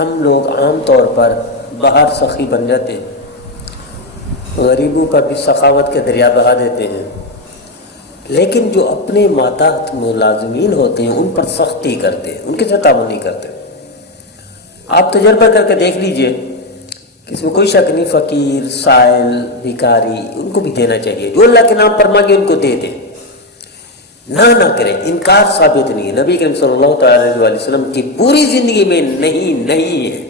ہم لوگ عام طور پر باہر سخی بن جاتے ہیں، غریبوں پر بھی سخاوت کے دریا بہا دیتے ہیں، لیکن جو اپنے ماتحت ملازمین ہوتے ہیں ان پر سختی کرتے ہیں، ان کے ساتھ تعاون نہیں کرتے۔ آپ تجربہ کر کے دیکھ لیجئے، اس میں کوئی شک نہیں، فقیر، سائل، بھکاری، ان کو بھی دینا چاہیے، جو اللہ کے نام پر مانگے ان کو دے دیں، نہ کریں، انکار ثابت نہیں ہے۔ نبی کریم صلی اللہ تعالی علیہ وسلم کی پوری زندگی میں نہیں ہے،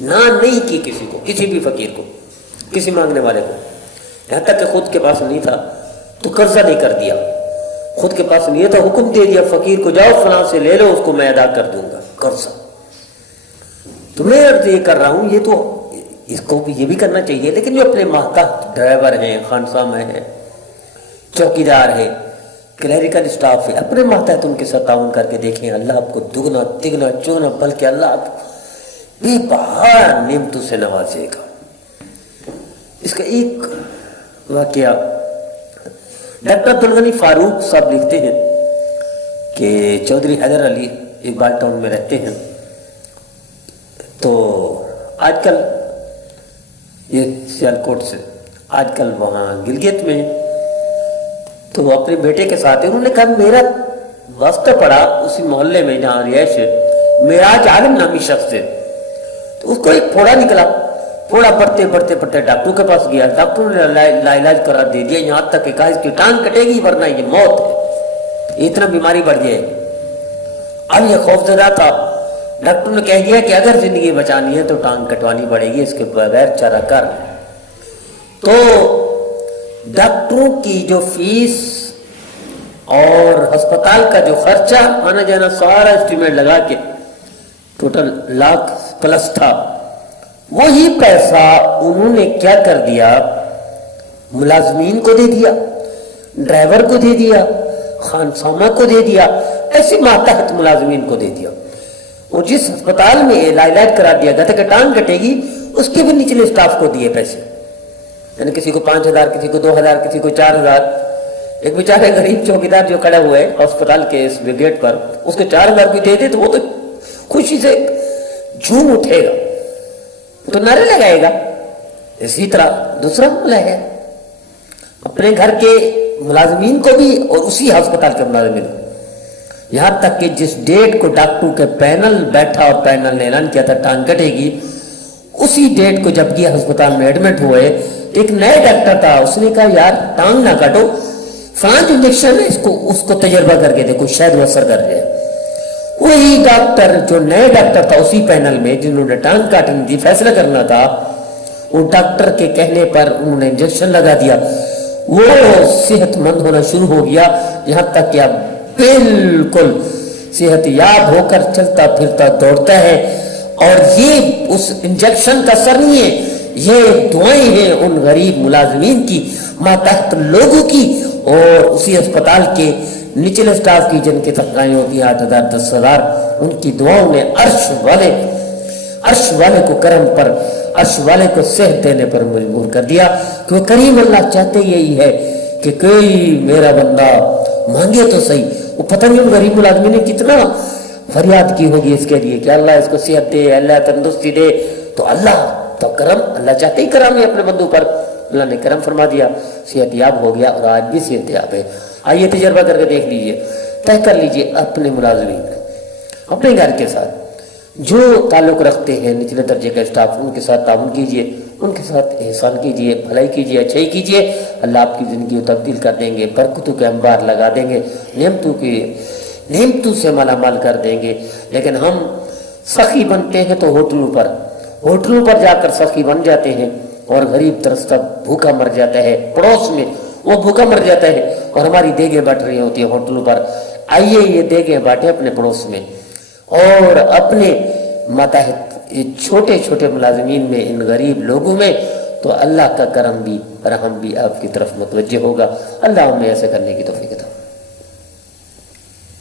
نہیں کی کسی کو، کسی بھی فقیر کو، کسی مانگنے والے کو، یہاں تک کہ خود کے پاس نہیں تھا تو قرضہ نہیں کر دیا، خود کے پاس نہیں تھا حکم دے دیا فقیر کو جاؤ فلاں سے لے لو، اس کو میں ادا کر دوں گا قرضہ۔ تو میں عرض یہ کر رہا ہوں، یہ تو اس کو بھی یہ بھی کرنا چاہیے، لیکن جو اپنے ماتحت ڈرائیور ہیں، خانسامہ ہیں، چوکیدار ہیں، کلیریکل اسٹاف ہے، اپنے ماتحت ان کے ساتھ تعاون کر کے دیکھیں، اللہ آپ کو دگنا تگنا چونا بلکہ اللہ آپ کو بے بہار نعمتوں سے نوازے گا۔ اس کا ایک واقعہ ڈاکٹر عبدالغنی فاروق صاحب لکھتے ہیں کہ چودھری حیدر علی اقبال ٹاؤن میں رہتے ہیں، تو آج کل یہ سیالکوٹ سے آج کل وہاں گلگت میں، تو وہ اپنے بیٹے کے ساتھ ہیں، انہوں نے کہا میرا واسطہ پڑا اسی محلے میں جہاں رہائش ہے، معراج عالم نامی شخص سے، تو اس کو ایک پھوڑا نکلا، پھوڑا پڑتے ڈاکٹر کے پاس گیا، ڈاکٹر نے لا علاج قرار دے دیا، یہاں تک کہ کہا اس کی ٹانگ کٹے گی ورنہ یہ موت ہے، اتنا بیماری بڑھ جائے گی۔ اب یہ خوف زدہ تھا، ڈاکٹر نے کہہ دیا کہ اگر زندگی بچانی ہے تو ٹانگ کٹوانی پڑے گی، اس کے بغیر چارہ کر۔ تو ڈاکٹروں کی جو فیس اور ہسپتال کا جو خرچہ آنا جانا سارا اسٹیمیٹ لگا کے ٹوٹل $1,00,000+ تھا، وہی پیسہ انہوں نے کیا کر دیا، ملازمین کو دے دیا، ڈرائیور کو دے دیا، خانسامہ کو دے دیا، ایسے ماتحت ملازمین کو دے دیا، اور جس ہسپتال میں علاج کرا دیا گیا تھا کہ ٹانگ کٹے گی، اس کے بھی نچلے اسٹاف کو دیے پیسے، یعنی کسی کو 5,000، کسی کو 2,000، کسی کو 4,000۔ ایک بیچارے غریب چوکیدار جو کھڑے ہوئے ہسپتال کے اس گیٹ پر، اس کے 4,000 بھی دے دے تو وہ تو خوشی سے جھوم اٹھے گا، تو نعرے لگائے گا۔ اسی طرح دوسرا معاملہ ہے، اپنے گھر کے ملازمین کو بھی اور اسی ہسپتال کے ملازمین کو، یہاں تک کہ جس ڈیٹ کو ڈاکٹروں کے پینل بیٹھا اور پینل نے اعلان کیا تھا ٹانگ کٹے گی، اسی ڈیٹ کو جب یہ ہسپتال میں ایڈمٹ ہوئے، ایک نئے ڈاکٹر تھا، اس نے کہا یار ٹانگ نہ کاٹو، فلاں انجیکشن ہے اس کو تجربہ کر کے دیکھو شاید وہ اثر کر جائے۔ وہی ڈاکٹر جو نئے ڈاکٹر تھا اسی پینل میں جنہوں نے ٹانگ کاٹنی تھی، فیصلہ کرنا تھا، وہ ڈاکٹر کے کہنے پر انہوں نے انجیکشن لگا دیا، وہ صحت مند ہونا شروع ہو گیا، یہاں تک کہ اب بالکل صحت یاب ہو کر چلتا پھرتا دوڑتا ہے۔ اور یہ اس انجیکشن کا اثر نہیں ہے، یہ دعائیں ہیں ان غریب ملازمین کی، ماتحت لوگوں کی، اور اسی اسپتال کے نچلے سٹاف کی جن کی تنخواہیں ہوتی ہیں 8,000 10,000، ان کی دعاؤں نے عرش والے کو کرم پر، عرش والے کو صحت دینے پر مجبور کر دیا، کہ وہ کریم اللہ چاہتے یہی ہے کہ کوئی میرا بندہ مانگے تو صحیح۔ وہ پتہ نہیں ان غریب ملازمین نے کتنا فریاد کی ہوگی اس کے لیے کہ اللہ اس کو صحت دے، اللہ تندرستی دے، تو اللہ تو کرم، اللہ چاہتے ہی کرم ہے اپنے بندوں پر، اللہ نے کرم فرما دیا، صحت یاب ہو گیا، اور آج بھی صحت یاب ہے۔ آئیے تجربہ کر کے دیکھ لیجئے، طے کر لیجئے اپنے ملازمین اپنے گھر کے ساتھ جو تعلق رکھتے ہیں نچلے درجے کا اسٹاف، ان کے ساتھ تعاون کیجئے، ان کے ساتھ احسان کیجئے، بھلائی کیجئے، اچھائی کیجئے، اللہ آپ کی زندگی کو تبدیل کر دیں گے، برکتوں کے انبار لگا دیں گے، نعمتوں سے مالا مال کر دیں گے۔ لیکن ہم سخی بنتے ہیں تو ہوٹلوں پر جا کر سخی بن جاتے ہیں، اور غریب ترستا بھوکا مر جاتا ہے، پڑوس میں وہ بھوکا مر جاتا ہے، اور ہماری دیگیں بٹ رہی ہوتی ہیں ہوٹلوں پر۔ آئیے یہ دیگیں بانٹیں اپنے پڑوس میں، اور اپنے ماتحت چھوٹے چھوٹے ملازمین میں، ان غریب لوگوں میں، تو اللہ کا کرم بھی رحم بھی آپ کی طرف متوجہ ہوگا۔ اللہ ہمیں ایسے کرنے کی توفیق عطا فرمائے۔